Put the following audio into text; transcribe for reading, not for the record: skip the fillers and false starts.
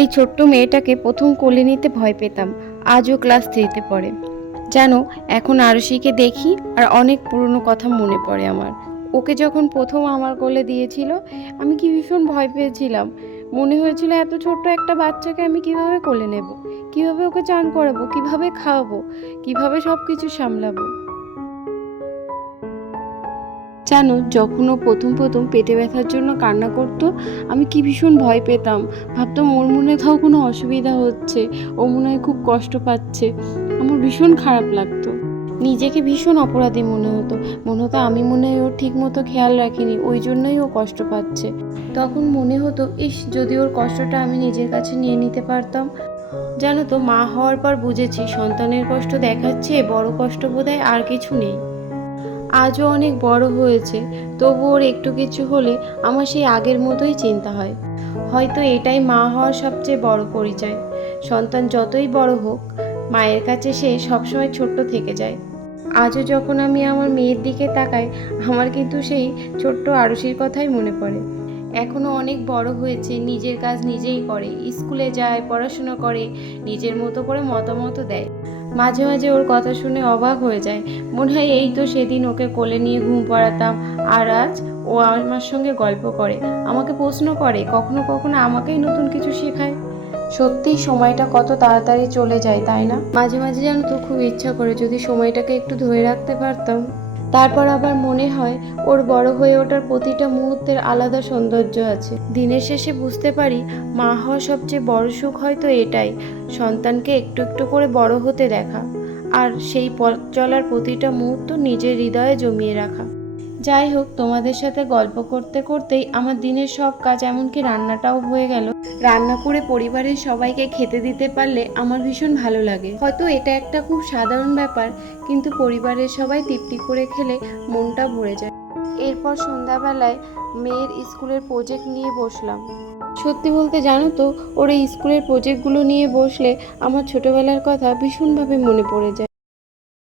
এই ছোট্ট মেয়েটাকে প্রথম কোলে নিতে ভয় পেতাম। আজও ক্লাস 3তে পড়ে। জানো, এখন আরুষিকে দেখি আর অনেক পুরনো কথা মনে পড়ে আমার। ওকে যখন প্রথম আমার কোলে দিয়েছিল, আমি কি ভীষণ ভয় পেয়েছিলাম। মনে হয়েছিল এত ছোট্ট একটা বাচ্চাকে আমি কিভাবে কোলে নেব, কিভাবে ওকে চান করাবো, কিভাবে খাওয়াবো, কিভাবে সব কিছু সামলাবো। জানো, যখন ও প্রথম প্রথম পেটে ব্যথার জন্য কান্না করতো, আমি কি ভীষণ ভয় পেতাম। ভাবতাম ওর মনে হয় কোনো অসুবিধা হচ্ছে, ও মনে হয় খুব কষ্ট পাচ্ছে। আমার ভীষণ খারাপ লাগতো, নিজেকে ভীষণ অপরাধী মনে হতো আমি মনে হয় ওর ঠিক মতো খেয়াল রাখিনি, ওই জন্যই ও কষ্ট পাচ্ছে। তখন মনে হতো, ইস, যদি ওর কষ্টটা আমি নিজের কাছে নিয়ে নিতে পারতাম। জানো তো, মা হওয়ার পর বুঝেছি সন্তানের কষ্ট দেখাচ্ছে বড় কষ্ট বোধহয় আর কিছু নেই। আজও অনেক বড় হয়েছে, তবু ওর একটু কিছু হলে আমার সেই আগের মতোই চিন্তা হয়। হয়তো এটাই মা হওয়ার সবচেয়ে বড় পরিচয়। সন্তান যতই বড় হোক, মায়ের কাছে সে সবসময় ছোট্ট থেকে যায়। আজও যখন আমি আমার মেয়ের দিকে তাকাই, আমার কিন্তু সেই ছোট্ট আরুষির কথাই মনে পড়ে। এখনও অনেক বড় হয়েছে, নিজের কাজ নিজেই করে, স্কুলে যায়, পড়াশোনা করে, নিজের মতো করে মতামত দেয়। মাঝে মাঝে ওর কথা শুনে অবাক হয়ে যায়। মনে হয় এই তো সেদিন ওকে কোলে নিয়ে ঘুম পাড়াতাম, আর আজ ও আমার সঙ্গে গল্প করে, আমাকে প্রশ্ন করে, কখনো কখনো আমাকেই নতুন কিছু শেখায়। সত্যিই সময়টা কত তাড়াতাড়ি চলে যায়, তাই না? মাঝে মাঝে জানো তো, খুব ইচ্ছা করে যদি সময়টাকে একটু ধরে রাখতে পারতাম। তারপর আবার মনে হয় ওর বড় হয়ে ওঠার প্রতিটা মুহূর্তের আলাদা সৌন্দর্য আছে। দিনের শেষে বুঝতে পারি, মা হওয়ার সবচেয়ে বড় সুখ হয়তো এটাই, সন্তানকে একটু একটু করে বড় হতে দেখা, আর সেই পথ চলার প্রতিটা মুহূর্ত নিজের হৃদয়ে জমিয়ে রাখা। যাই হোক, তোমাদের সাথে গল্প করতে করতেই আমার দিনের সব কাজ, এমনকি রান্নাটাও হয়ে গেল। রান্না করে পরিবারের সবাইকে খেতে দিতে পারলে আমার ভীষণ ভালো লাগে। হয়তো এটা একটা খুব সাধারণ ব্যাপার, কিন্তু পরিবারের সবাই তৃপ্তি করে খেলে মনটা ভরে যায়। এরপর সন্ধ্যাবেলায় মেয়ের স্কুলের প্রজেক্ট নিয়ে বসলাম। সত্যি বলতে জানো তো, ওর এই স্কুলের প্রজেক্টগুলো নিয়ে বসলে আমার ছোটবেলার কথা ভীষণভাবে মনে পড়ে যায়।